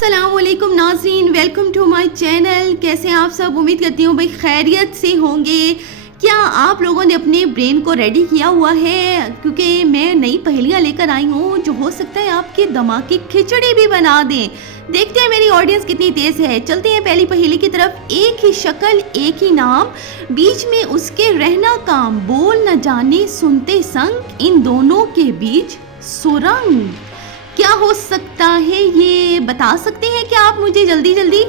अस्सलाम वालेकुम नाज़रीन, वेलकम टू माय चैनल। कैसे हैं आप सब? उम्मीद करती हूँ भाई खैरियत से होंगे। क्या आप लोगों ने अपने ब्रेन को रेडी किया हुआ है? क्योंकि मैं नई पहेलियाँ लेकर आई हूँ जो हो सकता है आपके दिमाग की खिचड़ी भी बना दें। देखते हैं मेरी ऑडियंस कितनी तेज़ है। चलते हैं पहली पहेली की तरफ। एक ही शक्ल एक ही नाम, बीच में उसके रहना काम, बोल न जाने सुनते संग, इन दोनों के बीच सुरंग। क्या हो सकता है ये? बता सकते हैं क्या आप मुझे जल्दी जल्दी?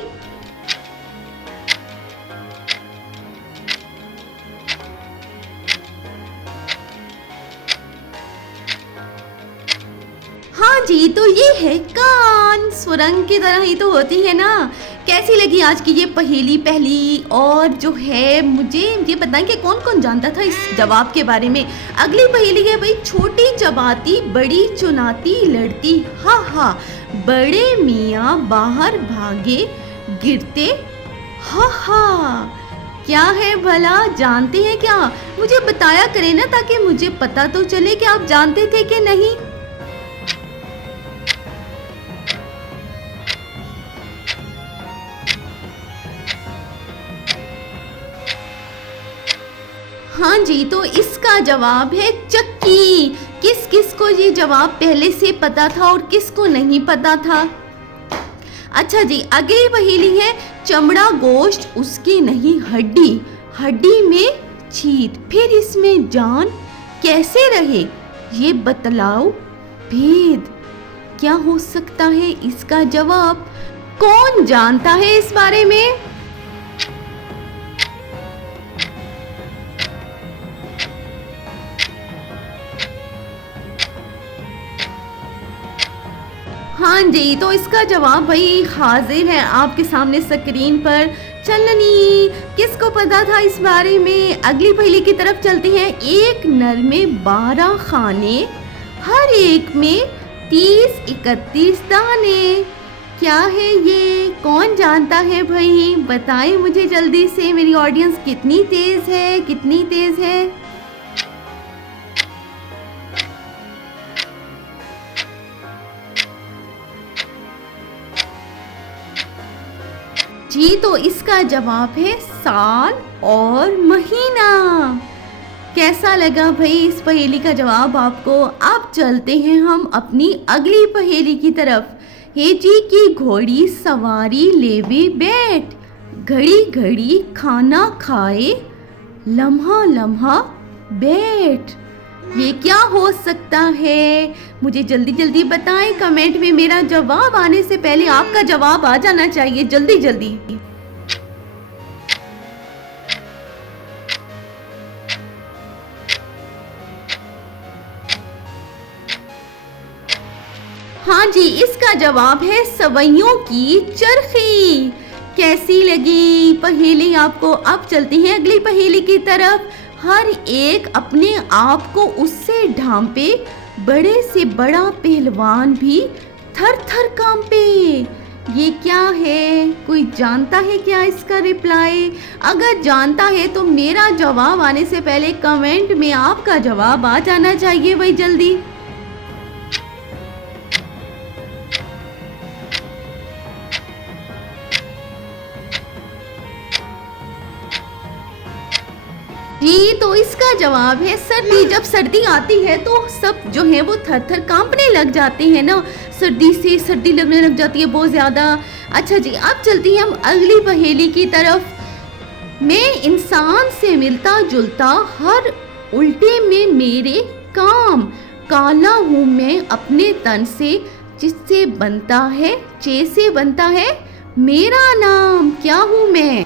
हाँ जी, तो ये है कान। सुरंग की तरह ही तो होती है ना। कैसी लगी आज की ये पहेली पहली? और जो है मुझे ये बताएं कि कौन कौन जानता था इस जवाब के बारे में। अगली पहेली है भाई, छोटी चबाती बड़ी चुनाती लड़ती हा हा, बड़े मियाँ बाहर भागे गिरते हा हा। क्या है भला? जानते हैं क्या? मुझे बताया करें ना, ताकि मुझे पता तो चले कि आप जानते थे कि नहीं। हाँ जी, तो इसका जवाब है चक्की। किस किस को ये जवाब पहले से पता था और किस को नहीं पता था? अच्छा जी, अगली पहेली है, चमड़ा गोश्त उसकी नहीं हड्डी, हड्डी में छीत, फिर इसमें जान कैसे रहे, ये बतलाओ भेद। क्या हो सकता है इसका जवाब? कौन जानता है इस बारे में? हाँ जी, तो इसका जवाब भाई हाजिर है आपके सामने स्क्रीन पर। चलनी, किसको पता था इस बारे में? अगली पहेली की तरफ चलते हैं। एक नर में 12 खाने, हर एक में 30-31 दाने। क्या है ये? कौन जानता है भाई? बताएं मुझे जल्दी से। मेरी ऑडियंस कितनी तेज है, कितनी तेज है? जी, तो इसका जवाब है साल और महीना। कैसा लगा भाई इस पहेली का जवाब आपको? अब चलते हैं हम अपनी अगली पहेली की तरफ। हे जी की घोड़ी सवारी लेवे बैठ, घड़ी घड़ी खाना खाए, लम्हा लम्हा बैठ। ये क्या हो सकता है? मुझे जल्दी जल्दी बताएं कमेंट में। मेरा जवाब आने से पहले आपका जवाब आ जाना चाहिए, जल्दी जल्दी। हाँ जी, इसका जवाब है सवैयों की चरखी। कैसी लगी पहेली आपको? अब चलते हैं अगली पहेली की तरफ। हर एक अपने आप को उससे ढांपे, बड़े से बड़ा पहलवान भी थर थर कांपे। ये क्या है? कोई जानता है क्या इसका रिप्लाई? अगर जानता है तो मेरा जवाब आने से पहले कमेंट में आपका जवाब आ जाना चाहिए भाई, जल्दी। जी, तो इसका जवाब है सर्दी। जब सर्दी आती है तो सब जो है वो थर थर कांपने लग जाते हैं ना। सर्दी से सर्दी लगने लग जाती है बहुत ज़्यादा। अच्छा जी, अब चलती हैं हम अगली पहेली की तरफ। मैं इंसान से मिलता जुलता, हर उल्टे में मेरे काम, काला हूँ मैं अपने तन से, जिससे बनता है चे से बनता है मेरा नाम। क्या हूँ मैं?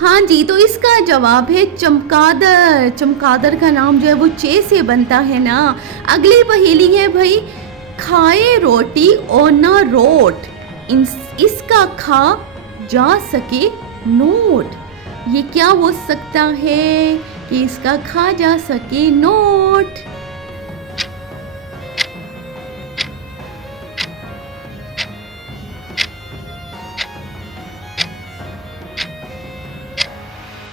हाँ जी, तो इसका जवाब है चमगादड़। चमगादड़ का नाम जो है वो चे से बनता है ना। अगली पहेली है भाई, खाए रोटी और ना रोट, इसका खा जा सके नोट। ये क्या हो सकता है कि इसका खा जा सके नोट?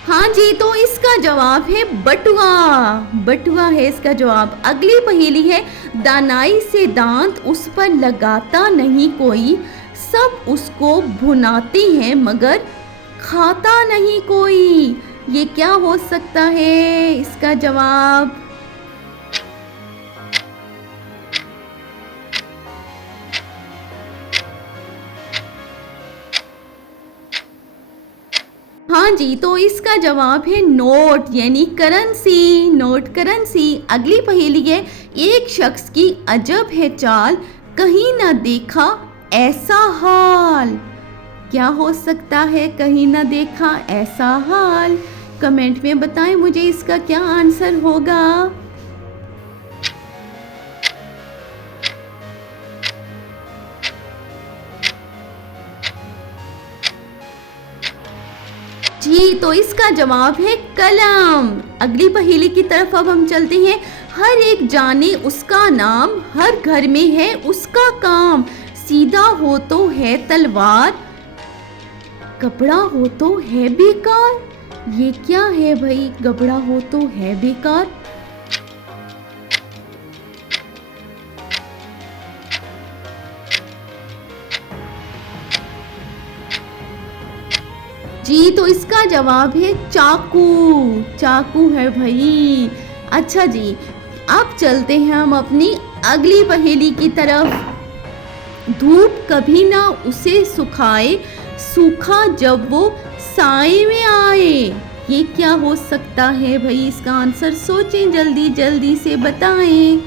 हाँ जी, जी, तो इसका जवाब है बटुआ। बटुआ है इसका जवाब। अगली पहेली है, दानाई से दांत उस पर लगाता नहीं कोई, सब उसको भुनाते हैं मगर खाता नहीं कोई। ये क्या हो सकता है इसका जवाब? हाँ जी, तो इसका जवाब है नोट, यानी करेंसी। Note currency. अगली पहेली है, एक शख्स की अजब है चाल, कहीं ना देखा ऐसा हाल। क्या हो सकता है कहीं ना देखा ऐसा हाल? कमेंट में बताएं मुझे इसका क्या आंसर होगा। जी, तो इसका जवाब है कलम। अगली पहेली की तरफ अब हम चलते हैं। हर एक जाने उसका नाम, हर घर में है उसका काम, सीधा हो तो है तलवार, कपड़ा हो तो है बेकार। ये क्या है भाई? कपड़ा हो तो है बेकार। जी, तो इसका जवाब है चाकू। चाकू है भाई। अच्छा जी, अब चलते हैं हम अपनी अगली पहेली की तरफ। धूप कभी ना उसे सुखाए, सूखा जब वो साए में आए। ये क्या हो सकता है भाई? इसका आंसर सोचें, जल्दी जल्दी से बताएं।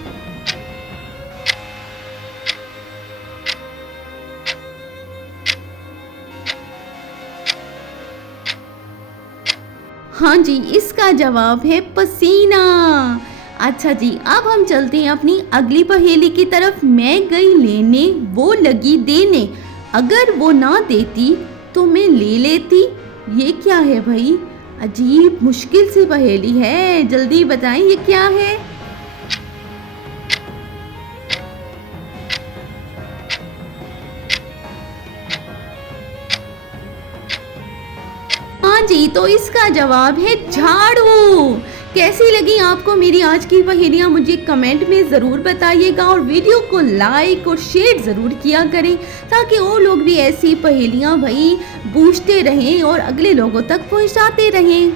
हाँ जी, इसका जवाब है पसीना। अच्छा जी, अब हम चलते हैं अपनी अगली पहेली की तरफ। मैं गई लेने, वो लगी देने, अगर वो ना देती तो मैं ले लेती। ये क्या है भाई? अजीब मुश्किल सी पहेली है, जल्दी बताएं ये क्या है। हाँ जी, तो इसका जवाब है झाड़ू। कैसी लगी आपको मेरी आज की पहेलियाँ? मुझे कमेंट में ज़रूर बताइएगा और वीडियो को लाइक और शेयर ज़रूर किया करें, ताकि और लोग भी ऐसी पहेलियाँ भाई पूछते रहें और अगले लोगों तक पहुँचाते रहें।